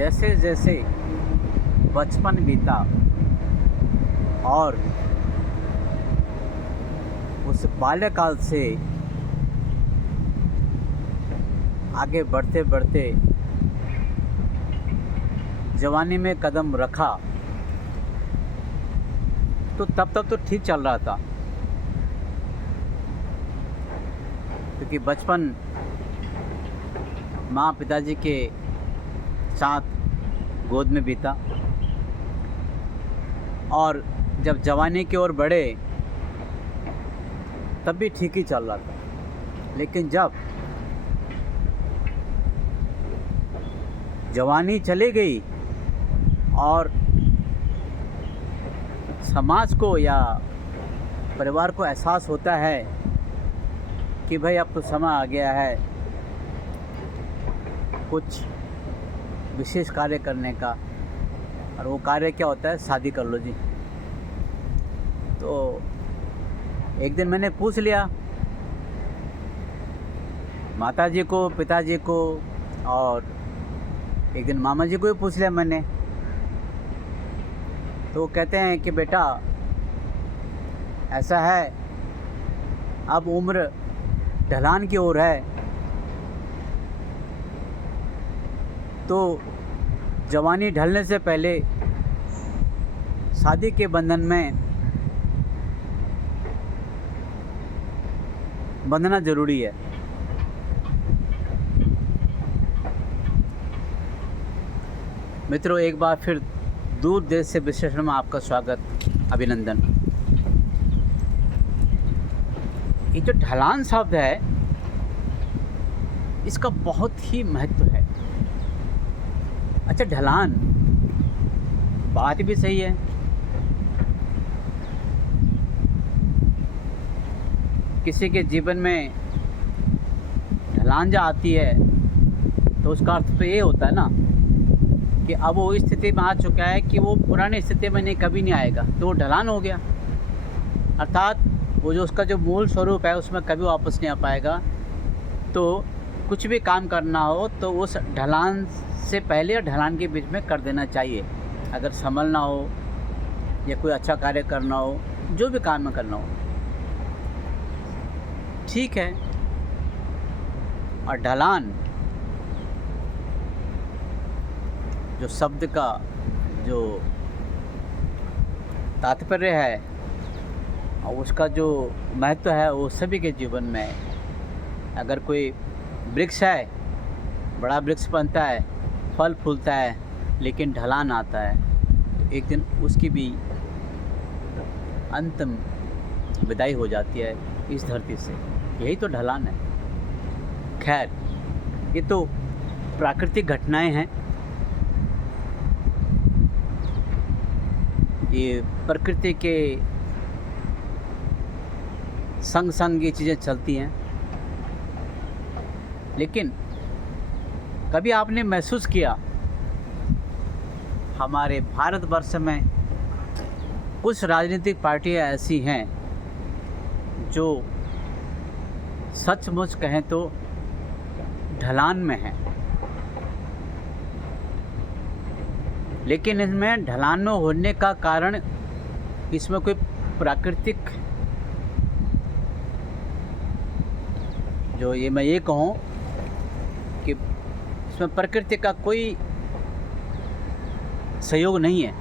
जैसे जैसे बचपन बीता और उस बाल्यकाल से आगे बढ़ते बढ़ते जवानी में कदम रखा तो तब तक तो ठीक चल रहा था, क्योंकि बचपन माँ पिताजी के साथ गोद में बीता और जब जवानी की ओर बढ़े तब भी ठीक ही चल रहा था। लेकिन जब जवानी चली गई और समाज को या परिवार को एहसास होता है कि भाई अब तो समय आ गया है कुछ विशेष कार्य करने का, और वो कार्य क्या होता है, शादी कर लो जी। तो एक दिन मैंने पूछ लिया माताजी को, पिताजी को, और एक दिन मामा जी को भी पूछ लिया मैंने। तो वो कहते हैं कि बेटा ऐसा है, अब उम्र ढलान की ओर है, तो जवानी ढलने से पहले शादी के बंधन में बंधना जरूरी है। मित्रों, एक बार फिर दूर देश से विश्लेषण में आपका स्वागत, अभिनंदन। ये जो ढलान शब्द है इसका बहुत ही महत्व है। अच्छा, ढलान बात भी सही है, किसी के जीवन में ढलान जो आती है तो उसका अर्थ तो ये होता है ना कि अब वो इस स्थिति में आ चुका है कि वो पुरानी स्थिति में नहीं, कभी नहीं आएगा, तो वो ढलान हो गया। अर्थात वो जो उसका जो मूल स्वरूप है उसमें कभी वापस नहीं आ पाएगा। तो कुछ भी काम करना हो तो उस ढलान से पहले और ढलान के बीच में कर देना चाहिए। अगर संभलना हो या कोई अच्छा कार्य करना हो, जो भी काम में करना हो, ठीक है। और ढलान जो शब्द का जो तात्पर्य है और उसका जो महत्व है वो सभी के जीवन में है। अगर कोई वृक्ष है, बड़ा वृक्ष बनता है, फल फूलता है, लेकिन ढलान आता है तो एक दिन उसकी भी अंतिम विदाई हो जाती है इस धरती से। यही तो ढलान है। खैर, ये तो प्राकृतिक घटनाएं हैं, ये प्रकृति के संग संग ये चीज़ें चलती हैं। लेकिन कभी आपने महसूस किया हमारे भारतवर्ष में कुछ राजनीतिक पार्टियां ऐसी हैं जो सचमुच कहें तो ढलान में हैं, लेकिन इसमें ढलान में होने का कारण इसमें कोई प्राकृतिक, जो ये मैं ये कहूँ कि इसमें प्रकृति का कोई सहयोग नहीं है।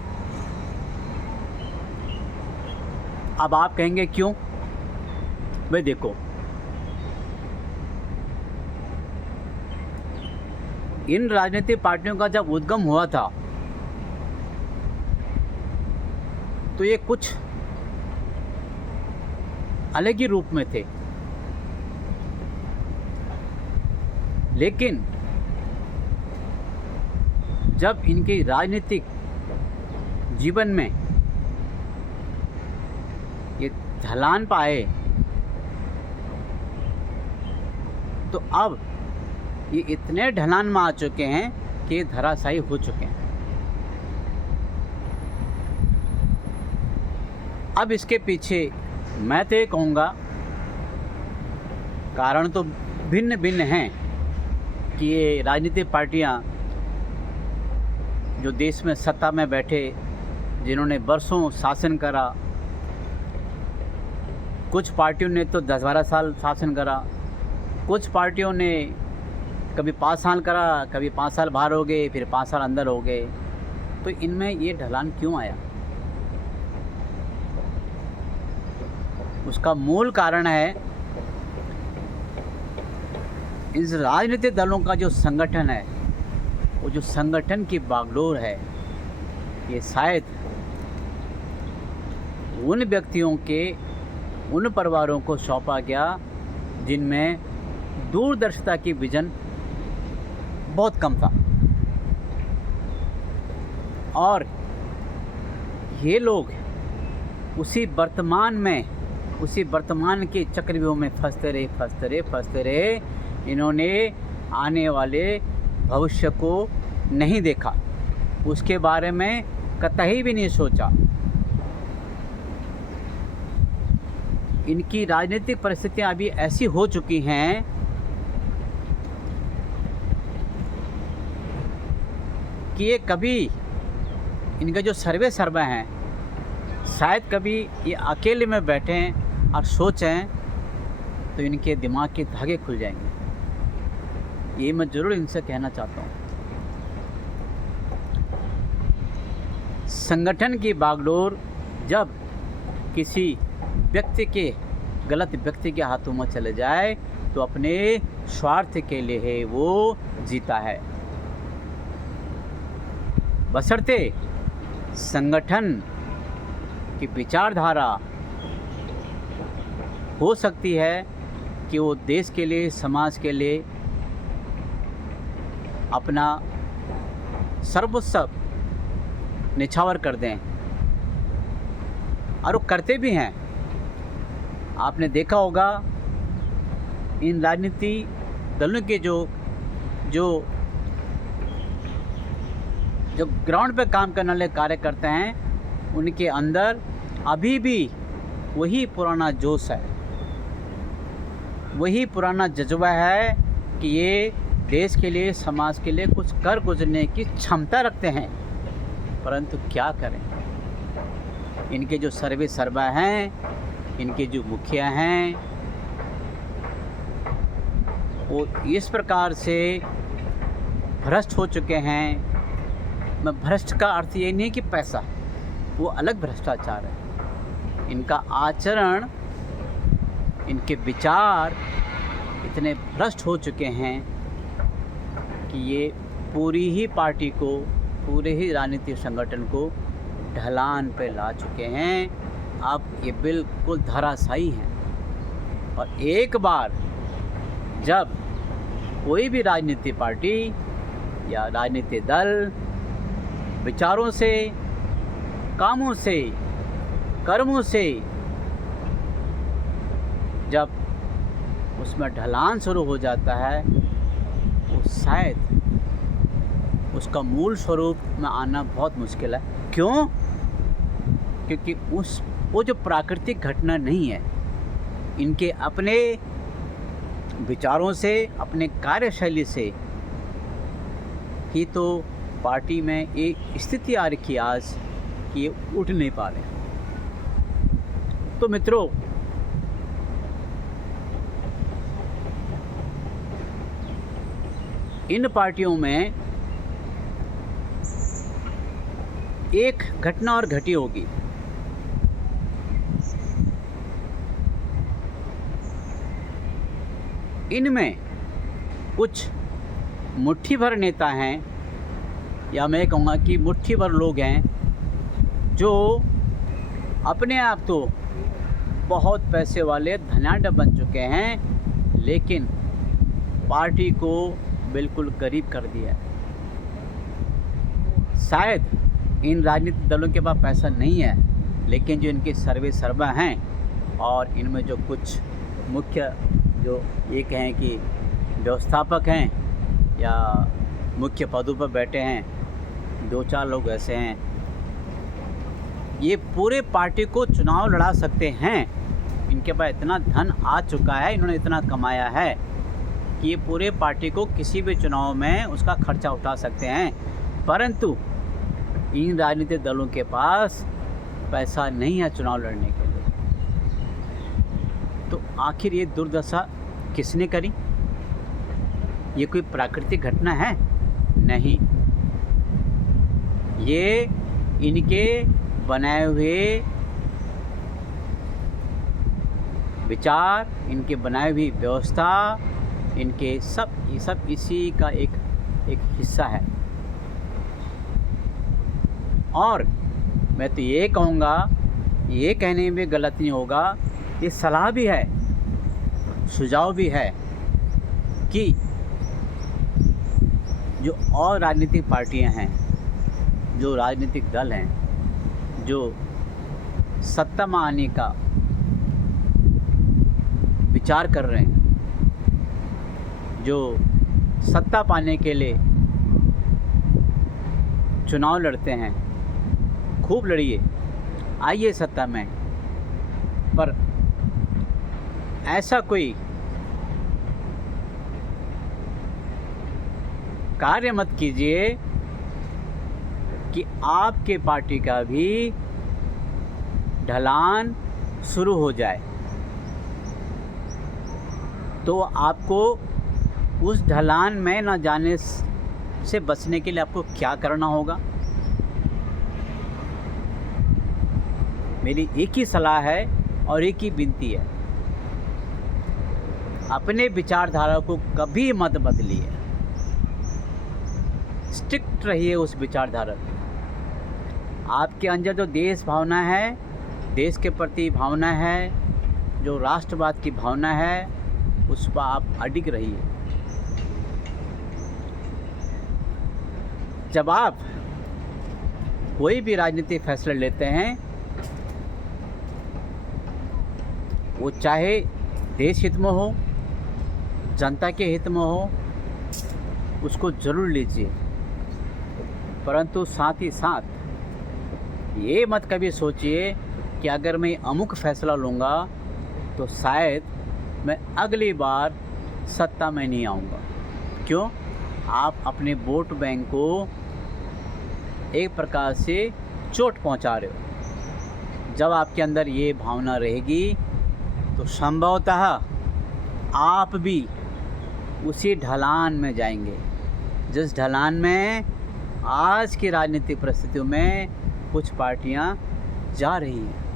अब आप कहेंगे क्यों? भाई देखो, इन राजनीतिक पार्टियों का जब उद्गम हुआ था तो ये कुछ अलग ही रूप में थे, लेकिन जब इनके राजनीतिक जीवन में ये ढलान पाए तो अब ये इतने ढलान में आ चुके हैं कि ये धराशायी हो चुके हैं। अब इसके पीछे मैं तो ये कहूँगा कारण तो भिन्न भिन्न हैं कि ये राजनीतिक पार्टियां जो देश में सत्ता में बैठे, जिन्होंने बरसों शासन करा, कुछ पार्टियों ने तो 10-12 साल शासन करा, कुछ पार्टियों ने कभी 5 साल करा, कभी 5 साल बाहर हो गए, फिर 5 साल अंदर हो गए। तो इनमें ये ढलान क्यों आया? उसका मूल कारण है इस राजनीतिक दलों का जो संगठन है, वो जो संगठन की बागडोर है, ये शायद उन व्यक्तियों के, उन परिवारों को सौंपा गया जिनमें दूरदर्शिता की विजन बहुत कम था। और ये लोग उसी वर्तमान के चक्रव्यूह में फंसते रहे। इन्होंने आने वाले भविष्य को नहीं देखा, उसके बारे में कतई भी नहीं सोचा। इनकी राजनीतिक परिस्थितियां अभी ऐसी हो चुकी हैं कि ये कभी, इनका जो सर्वे हैं, शायद कभी ये अकेले में बैठें और सोचें तो इनके दिमाग के धागे खुल जाएंगे। ये मैं ज़रूर इनसे कहना चाहता हूँ। संगठन की बागडोर जब किसी गलत व्यक्ति के हाथों में चले जाए तो अपने स्वार्थ के लिए वो जीता है, बशर्ते संगठन की विचारधारा हो सकती है कि वो देश के लिए, समाज के लिए अपना सर्वस्व निछावर कर दें, और वो करते भी हैं। आपने देखा होगा इन राजनीति दलों के जो ग्राउंड पे काम करने वाले कार्यकर्ता हैं, उनके अंदर अभी भी वही पुराना जोश है, वही पुराना जज्बा है कि ये देश के लिए, समाज के लिए कुछ कर गुजरने की क्षमता रखते हैं। परंतु क्या करें, इनके जो सर्वा हैं, इनके जो मुखिया हैं, वो इस प्रकार से भ्रष्ट हो चुके हैं। मैं भ्रष्ट का अर्थ ये नहीं कि पैसा, वो अलग भ्रष्टाचार है। इनका आचरण, इनके विचार इतने भ्रष्ट हो चुके हैं कि ये पूरी ही पार्टी को, पूरे ही राजनीतिक संगठन को ढलान पे ला चुके हैं। अब ये बिल्कुल धराशायी हैं। और एक बार जब कोई भी राजनीतिक पार्टी या राजनीतिक दल विचारों से, कामों से, कर्मों से जब उसमें ढलान शुरू हो जाता है, वो शायद उसका मूल स्वरूप में आना बहुत मुश्किल है। क्यों? क्योंकि वो जो प्राकृतिक घटना नहीं है, इनके अपने विचारों से, अपने कार्यशैली से ही तो पार्टी में एक स्थिति आ रखी आज कि ये उठ नहीं पा रहे। तो मित्रों, इन पार्टियों में एक घटना और घटी होगी। इनमें कुछ मुट्ठी भर नेता हैं, या मैं कहूँगा कि मुट्ठी भर लोग हैं जो अपने आप तो बहुत पैसे वाले धनाढ्य बन चुके हैं, लेकिन पार्टी को बिल्कुल गरीब कर दिया है। शायद इन राजनीतिक दलों के पास पैसा नहीं है, लेकिन जो इनके सर्वा हैं और इनमें जो कुछ मुख्य, जो ये कहें कि व्यवस्थापक हैं या मुख्य पदों पर बैठे हैं, 2-4 लोग ऐसे हैं, ये पूरे पार्टी को चुनाव लड़ा सकते हैं। इनके पास इतना धन आ चुका है, इन्होंने इतना कमाया है कि ये पूरे पार्टी को किसी भी चुनाव में उसका खर्चा उठा सकते हैं। परंतु इन राजनीतिक दलों के पास पैसा नहीं है चुनाव लड़ने के लिए। तो आखिर ये दुर्दशा किसने करी? ये कोई प्राकृतिक घटना है? नहीं, ये इनके बनाए हुए विचार, इनके बनाई हुई व्यवस्था, इनके सब इसी का एक हिस्सा है। और मैं तो ये कहूँगा, ये कहने में गलत नहीं होगा, ये सलाह भी है, सुझाव भी है कि जो और राजनीतिक पार्टियां हैं, जो राजनीतिक दल हैं, जो सत्ता में आने का विचार कर रहे हैं, जो सत्ता पाने के लिए चुनाव लड़ते हैं, खूब लड़िए, आइए सत्ता में, पर ऐसा कोई कार्य मत कीजिए कि आपके पार्टी का भी ढलान शुरू हो जाए, तो आपको उस ढलान में न जाने से बचने के लिए आपको क्या करना होगा? मेरी एक ही सलाह है और एक ही विनती है, अपने विचारधारा को कभी मत बदलिए, स्ट्रिक्ट रहिए उस विचारधारा पे। आपके अंदर जो देश भावना है, देश के प्रति भावना है, जो राष्ट्रवाद की भावना है, उस पर आप अडिग रहिए। जब आप कोई भी राजनीतिक फैसला लेते हैं, वो चाहे देश हित में हो, जनता के हित में हो, उसको ज़रूर लीजिए, परंतु साथ ही साथ ये मत कभी सोचिए कि अगर मैं अमुक फैसला लूँगा तो शायद मैं अगली बार सत्ता में नहीं आऊँगा। क्यों? आप अपने वोट बैंक को एक प्रकार से चोट पहुँचा रहे हो। जब आपके अंदर ये भावना रहेगी तो संभवतः आप भी उसी ढलान में जाएंगे, जिस ढलान में आज की राजनीतिक परिस्थितियों में कुछ पार्टियां जा रही हैं।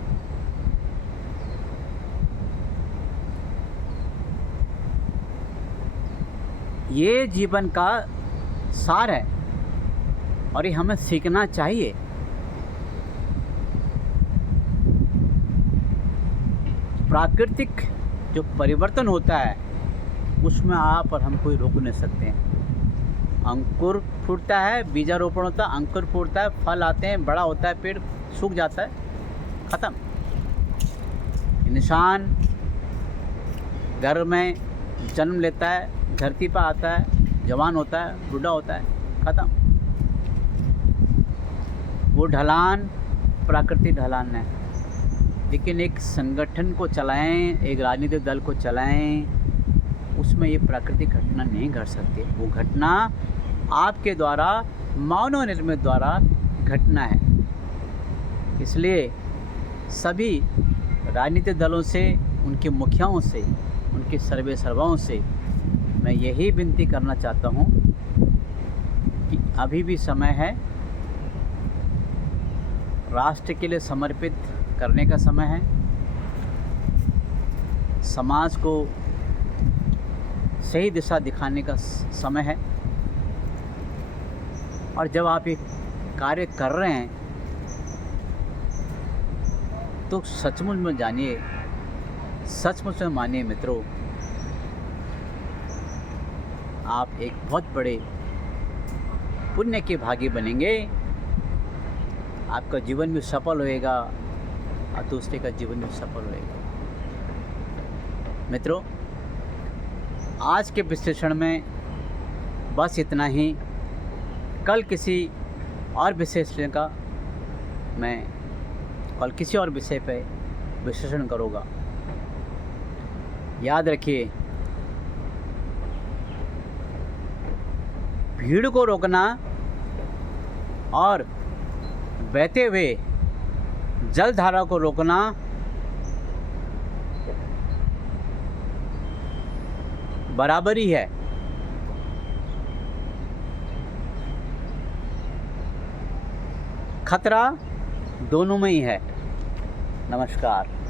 ये जीवन का सार है और ये हमें सीखना चाहिए। प्राकृतिक जो परिवर्तन होता है उसमें आप और हम कोई रोक नहीं सकते हैं। अंकुर फूटता है, बीजारोपण होता है, अंकुर फूटता है, फल आते हैं, बड़ा होता है, पेड़ सूख जाता है, ख़त्म। इंसान घर में जन्म लेता है, धरती पर आता है, जवान होता है, बूढ़ा होता है, ख़त्म। वो ढलान प्राकृतिक ढलान है। लेकिन एक संगठन को चलाएं, एक राजनीतिक दल को चलाएं, उसमें ये प्राकृतिक घटना नहीं घट सकती। वो घटना आपके द्वारा, मानव निर्मित द्वारा घटना है। इसलिए सभी राजनीतिक दलों से, उनके मुखियाओं से, उनके सर्वे सर्वाओं से मैं यही विनती करना चाहता हूँ कि अभी भी समय है, राष्ट्र के लिए समर्पित करने का समय है, समाज को सही दिशा दिखाने का समय है। और जब आप ये कार्य कर रहे हैं तो सचमुच में जानिए, सचमुच में मानिए मित्रों, आप एक बहुत बड़े पुण्य के भागी बनेंगे। आपका जीवन भी सफल होएगा और दूसरे का जीवन भी सफल होएगा। मित्रों, आज के विश्लेषण में बस इतना ही। कल किसी और विश्लेषण का मैं किसी और विषय पे विश्लेषण करूँगा। याद रखिए, भीड़ को रोकना और बहते हुए जल धारा को रोकना बराबरी है। खतरा दोनों में ही है। नमस्कार।